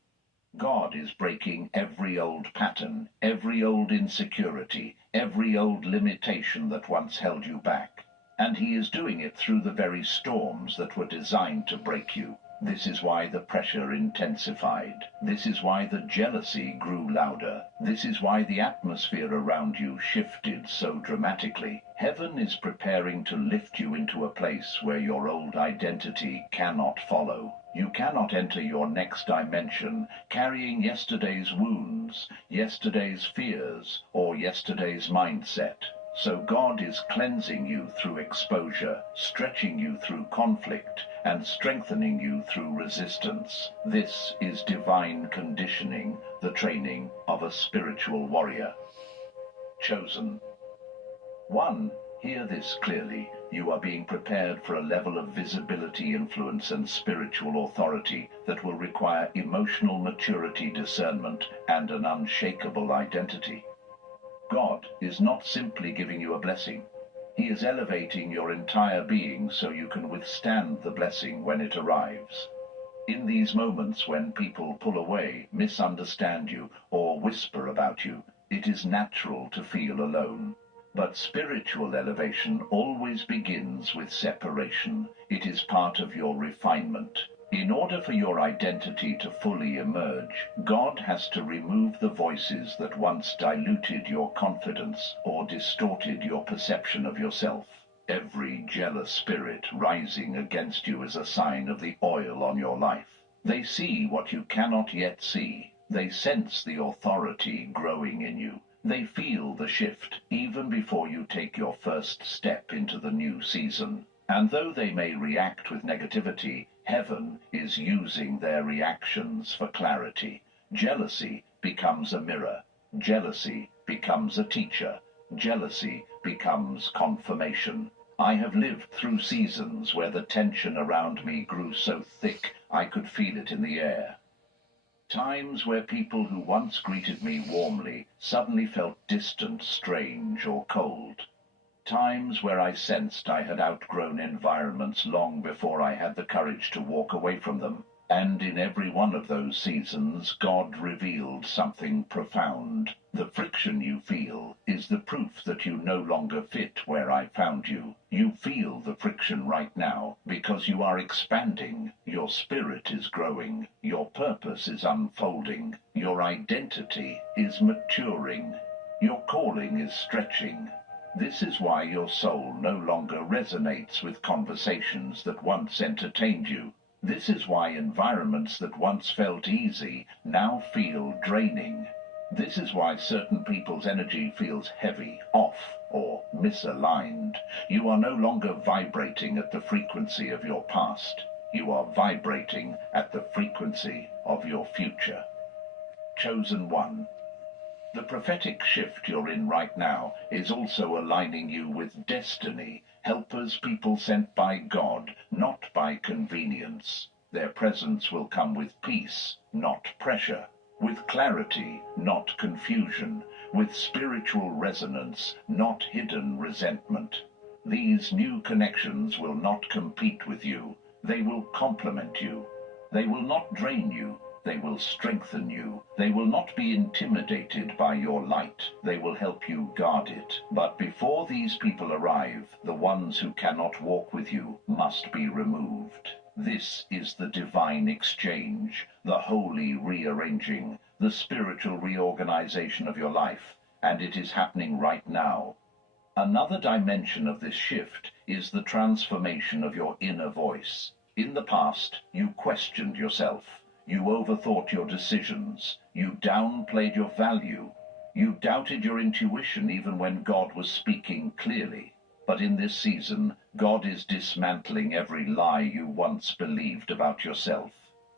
God is breaking every old pattern, every old insecurity, every old limitation that once held you back. And He is doing it through the very storms that were designed to break you. This is why the pressure intensified. This is why the jealousy grew louder. This is why the atmosphere around you shifted so dramatically. Heaven is preparing to lift you into a place where your old identity cannot follow. You cannot enter your next dimension carrying yesterday's wounds, yesterday's fears, or yesterday's mindset. So God is cleansing you through exposure, stretching you through conflict, and strengthening you through resistance. This is divine conditioning, the training of a spiritual warrior. Chosen. 1. Hear this clearly. You are being prepared for a level of visibility, influence, and spiritual authority that will require emotional maturity, discernment, and an unshakable identity. God is not simply giving you a blessing. He is elevating your entire being so you can withstand the blessing when it arrives. In these moments when people pull away, misunderstand you, or whisper about you, it is natural to feel alone. But spiritual elevation always begins with separation. It is part of your refinement. In order for your identity to fully emerge, God has to remove the voices that once diluted your confidence or distorted your perception of yourself. Every jealous spirit rising against you is a sign of the oil on your life. They see what you cannot yet see. They sense the authority growing in you. They feel the shift even before you take your first step into the new season. And though they may react with negativity, heaven is using their reactions for clarity. Jealousy becomes a mirror. Jealousy becomes a teacher. Jealousy becomes confirmation. I have lived through seasons where the tension around me grew so thick I could feel it in the air. Times where people who once greeted me warmly suddenly felt distant, strange, or cold. Times where I sensed I had outgrown environments long before I had the courage to walk away from them. And in every one of those seasons, God revealed something profound. The friction you feel is the proof that you no longer fit where I found you. You feel the friction right now because you are expanding. Your spirit is growing. Your purpose is unfolding. Your identity is maturing. Your calling is stretching. This is why your soul no longer resonates with conversations that once entertained you. This is why environments that once felt easy now feel draining. This is why certain people's energy feels heavy, off, or misaligned. You are no longer vibrating at the frequency of your past. You are vibrating at the frequency of your future. Chosen one. The prophetic shift you're in right now is also aligning you with destiny, helpers, people sent by God, not by convenience. Their presence will come with peace, not pressure, with clarity, not confusion, with spiritual resonance, not hidden resentment. These new connections will not compete with you. They will complement you. They will not drain you. They will strengthen you. They will not be intimidated by your light. They will help you guard it. But before these people arrive, the ones who cannot walk with you must be removed. This is the divine exchange, the holy rearranging, the spiritual reorganization of your life, and it is happening right now. Another dimension of this shift is the transformation of your inner voice. In the past, you questioned yourself. You overthought your decisions. You downplayed your value. You doubted your intuition even when God was speaking clearly. But in this season, God is dismantling every lie you once believed about yourself.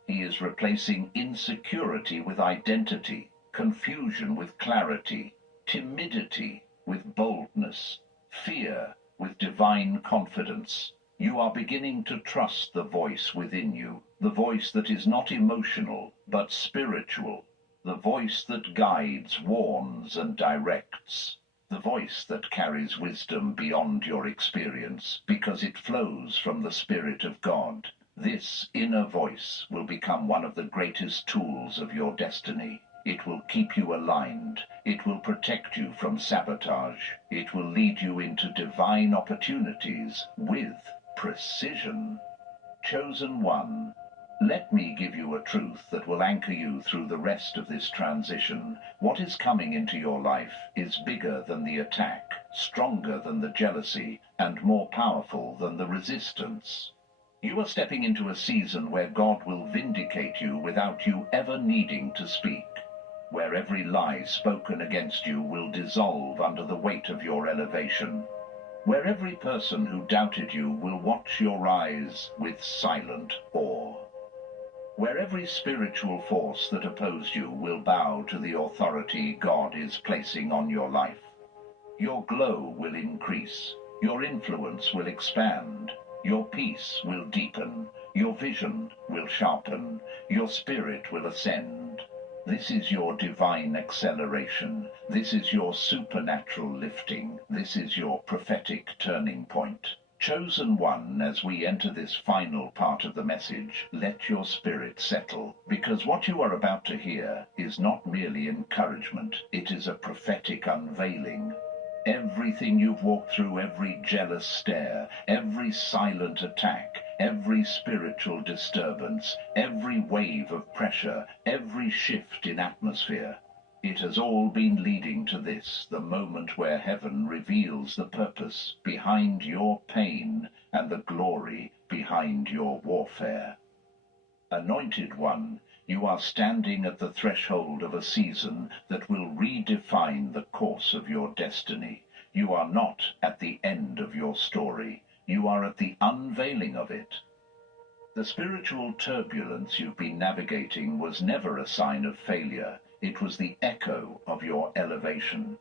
He is replacing insecurity with identity, confusion with clarity, timidity with boldness, fear with divine confidence. You are beginning to trust the voice within you, the voice that is not emotional, but spiritual, the voice that guides, warns, and directs, the voice that carries wisdom beyond your experience, because it flows from the Spirit of God. This inner voice will become one of the greatest tools of your destiny. It will keep you aligned. It will protect you from sabotage. It will lead you into divine opportunities with precision. Chosen one, let me give you a truth that will anchor you through the rest of this transition. What is coming into your life is bigger than the attack, stronger than the jealousy, and more powerful than the resistance. You are stepping into a season where God will vindicate you without you ever needing to speak, where every lie spoken against you will dissolve under the weight of your elevation, where every person who doubted you will watch your rise with silent awe, where every spiritual force that opposed you will bow to the authority God is placing on your life. Your glow will increase, your influence will expand, your peace will deepen, your vision will sharpen, your spirit will ascend. This is your divine acceleration. This is your supernatural lifting. This is your prophetic turning point. Chosen one, as we enter this final part of the message, let your spirit settle, because what you are about to hear is not merely encouragement. It is a prophetic unveiling. Everything you've walked through, every jealous stare, every silent attack, every spiritual disturbance, every wave of pressure, every shift in atmosphere, it has all been leading to this, the moment where heaven reveals the purpose behind your pain and the glory behind your warfare. Anointed One, you are standing at the threshold of a season that will redefine the course of your destiny. You are not at the end of your story. You are at the unveiling of it. The spiritual turbulence you've been navigating was never a sign of failure. It was the echo of your elevation.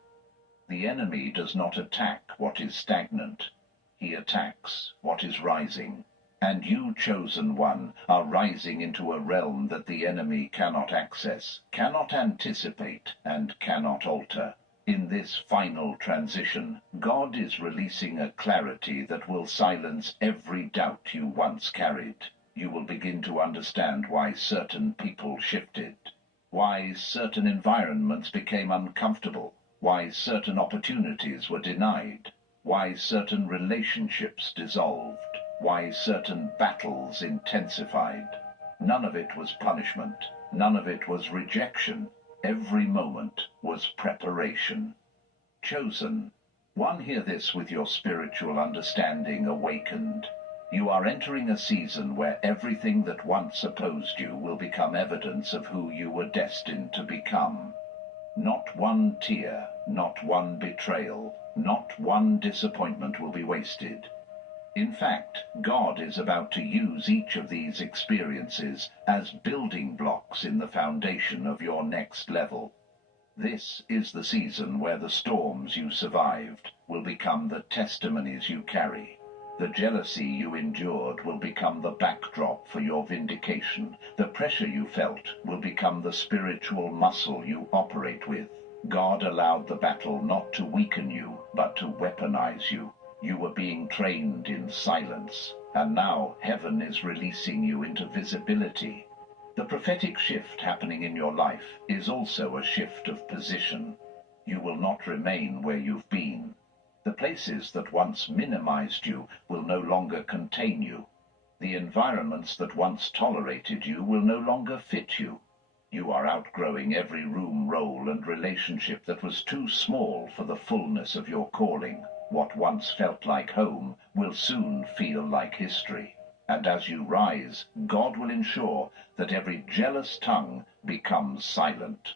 The enemy does not attack what is stagnant. He attacks what is rising. And you, chosen one, are rising into a realm that the enemy cannot access, cannot anticipate, and cannot alter. In this final transition, God is releasing a clarity that will silence every doubt you once carried. You will begin to understand why certain people shifted, why certain environments became uncomfortable, why certain opportunities were denied, why certain relationships dissolved, why certain battles intensified. None of it was punishment. None of it was rejection. Every moment was preparation. Chosen one, hear this with your spiritual understanding awakened. You are entering a season where everything that once opposed you will become evidence of who you were destined to become. Not one tear, not one betrayal, not one disappointment will be wasted. In fact, God is about to use each of these experiences as building blocks in the foundation of your next level. This is the season where the storms you survived will become the testimonies you carry. The jealousy you endured will become the backdrop for your vindication. The pressure you felt will become the spiritual muscle you operate with. God allowed the battle not to weaken you, but to weaponize you. You were being trained in silence, and now heaven is releasing you into visibility. The prophetic shift happening in your life is also a shift of position. You will not remain where you've been. The places that once minimized you will no longer contain you. The environments that once tolerated you will no longer fit you. You are outgrowing every room, role, and relationship that was too small for the fullness of your calling. What once felt like home will soon feel like history. And as you rise, God will ensure that every jealous tongue becomes silent.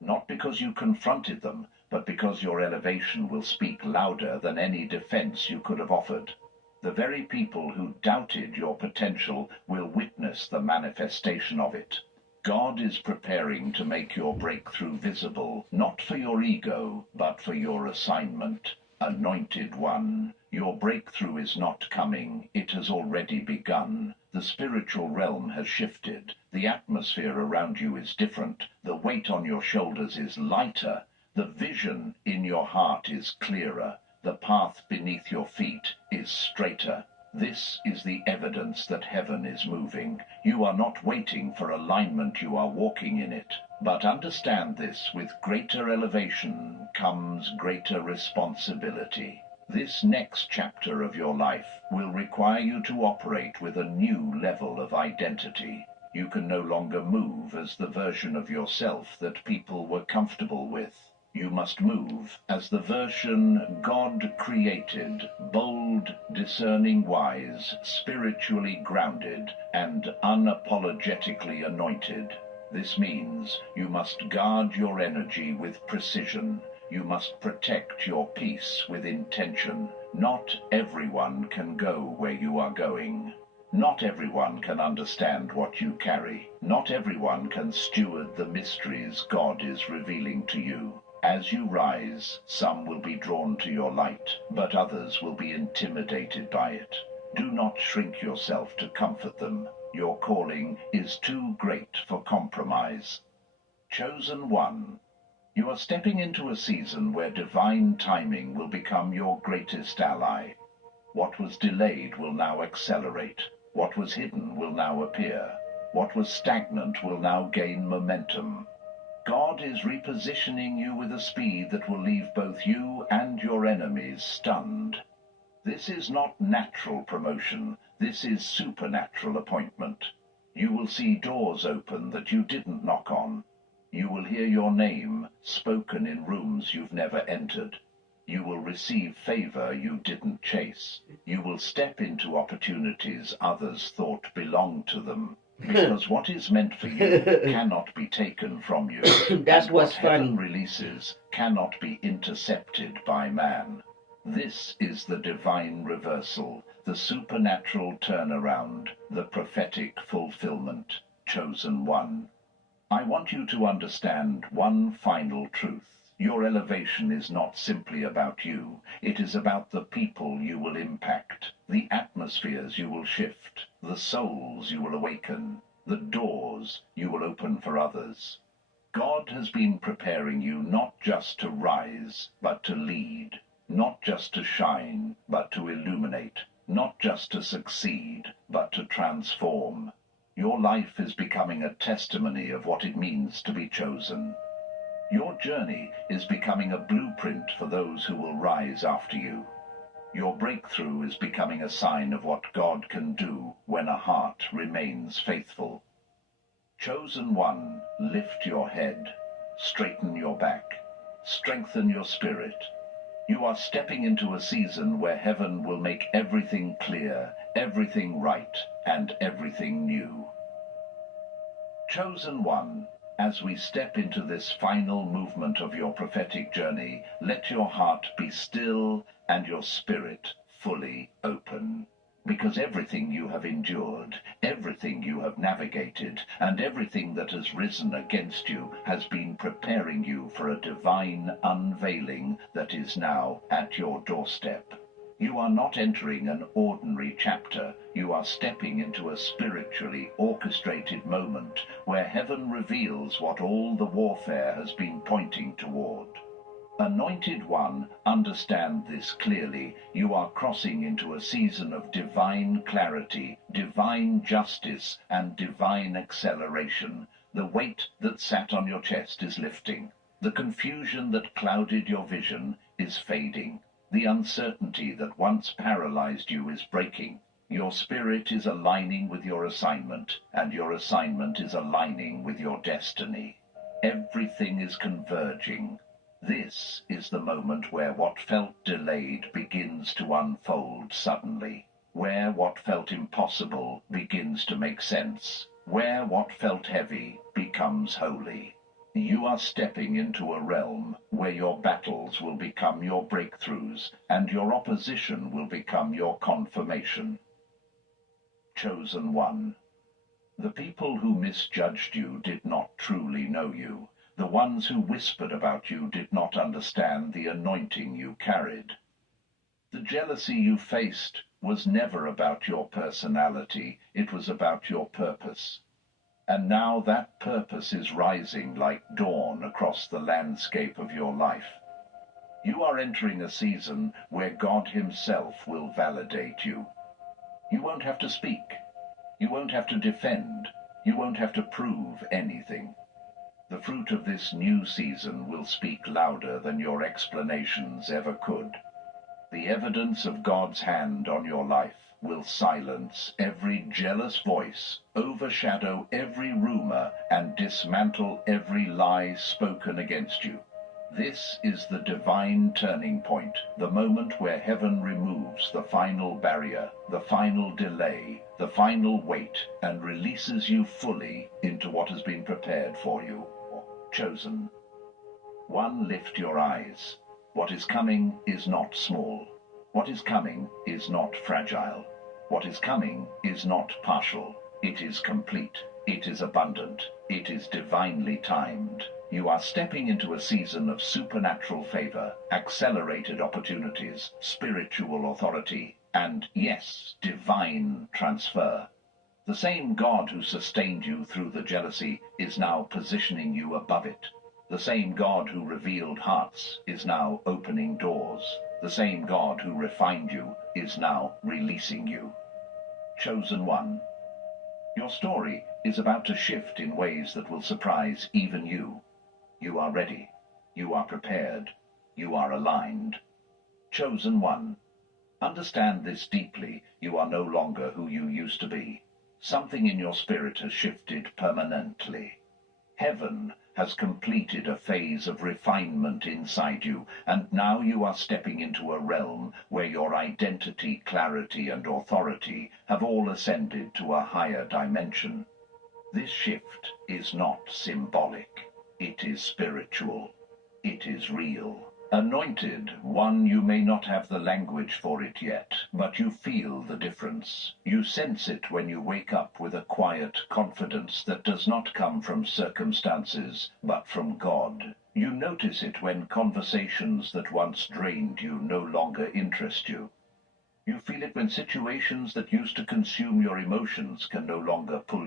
Not because you confronted them, but because your elevation will speak louder than any defense you could have offered. The very people who doubted your potential will witness the manifestation of it. God is preparing to make your breakthrough visible, not for your ego, but for your assignment. Anointed One, your breakthrough is not coming. It has already begun. The spiritual realm has shifted. The atmosphere around you is different. The weight on your shoulders is lighter. The vision in your heart is clearer. The path beneath your feet is straighter. This is the evidence that heaven is moving. You are not waiting for alignment, you are walking in it. But understand this, with greater elevation comes greater responsibility. This next chapter of your life will require you to operate with a new level of identity. You can no longer move as the version of yourself that people were comfortable with. You must move as the version God created, bold, discerning, wise, spiritually grounded, and unapologetically anointed. This means you must guard your energy with precision. You must protect your peace with intention. Not everyone can go where you are going. Not everyone can understand what you carry. Not everyone can steward the mysteries God is revealing to you. As you rise, some will be drawn to your light, but others will be intimidated by it. Do not shrink yourself to comfort them. Your calling is too great for compromise. Chosen One, you are stepping into a season where divine timing will become your greatest ally. What was delayed will now accelerate. What was hidden will now appear. What was stagnant will now gain momentum. God is repositioning you with a speed that will leave both you and your enemies stunned. This is not natural promotion. This is supernatural appointment. You will see doors open that you didn't knock on. You will hear your name spoken in rooms you've never entered. You will receive favor you didn't chase. You will step into opportunities others thought belonged to them. Because what is meant for you cannot be taken from you. That's and what's what heaven funny. releases cannot be intercepted by man. This is the divine reversal, the supernatural turnaround, the prophetic fulfillment. Chosen one. I want you to understand one final truth. Your elevation is not simply about you. It is about the people you will impact, the atmospheres you will shift, the souls you will awaken, the doors you will open for others. God has been preparing you not just to rise, but to lead, not just to shine, but to illuminate, not just to succeed, but to transform. Your life is becoming a testimony of what it means to be chosen. Your journey is becoming a blueprint for those who will rise after you. Your breakthrough is becoming a sign of what God can do when a heart remains faithful. Chosen one, lift your head, straighten your back, strengthen your spirit. You are stepping into a season where heaven will make everything clear, everything right, and everything new. Chosen one, as we step into this final movement of your prophetic journey, let your heart be still and your spirit fully open. Because everything you have endured, everything you have navigated, and everything that has risen against you has been preparing you for a divine unveiling that is now at your doorstep. You are not entering an ordinary chapter. You are stepping into a spiritually orchestrated moment where heaven reveals what all the warfare has been pointing toward. Anointed one, understand this clearly. You are crossing into a season of divine clarity, divine justice, and divine acceleration. The weight that sat on your chest is lifting. The confusion that clouded your vision is fading. The uncertainty that once paralyzed you is breaking. Your spirit is aligning with your assignment, and your assignment is aligning with your destiny. Everything is converging. This is the moment where what felt delayed begins to unfold suddenly, where what felt impossible begins to make sense, where what felt heavy becomes holy. You are stepping into a realm where your battles will become your breakthroughs, and your opposition will become your confirmation. Chosen one. The people who misjudged you did not truly know you. The ones who whispered about you did not understand the anointing you carried. The jealousy you faced was never about your personality, it was about your purpose. And now that purpose is rising like dawn across the landscape of your life. You are entering a season where God Himself will validate you. You won't have to speak. You won't have to defend. You won't have to prove anything. The fruit of this new season will speak louder than your explanations ever could. The evidence of God's hand on your life will silence every jealous voice, overshadow every rumor, and dismantle every lie spoken against you. This is the divine turning point, the moment where heaven removes the final barrier, the final delay, the final weight, and releases you fully into what has been prepared for you. Chosen. One, lift your eyes. What is coming is not small. What is coming is not fragile. What is coming is not partial. It is complete. It is abundant. It is divinely timed. You are stepping into a season of supernatural favor, accelerated opportunities, spiritual authority, and, yes, divine transfer. The same God who sustained you through the jealousy is now positioning you above it. The same God who revealed hearts is now opening doors. The same God who refined you is now releasing you. Chosen one. Your story is about to shift in ways that will surprise even you. You are ready. You are prepared. You are aligned. Chosen one. Understand this deeply. You are no longer who you used to be. Something in your spirit has shifted permanently. Heaven has completed a phase of refinement inside you, and now you are stepping into a realm where your identity, clarity, and authority have all ascended to a higher dimension. This shift is not symbolic. It is spiritual. It is real. Anointed one, you may not have the language for it yet, but you feel the difference. You sense it when you wake up with a quiet confidence that does not come from circumstances, but from God. You notice it when conversations that once drained you no longer interest you. You feel it when situations that used to consume your emotions can no longer pull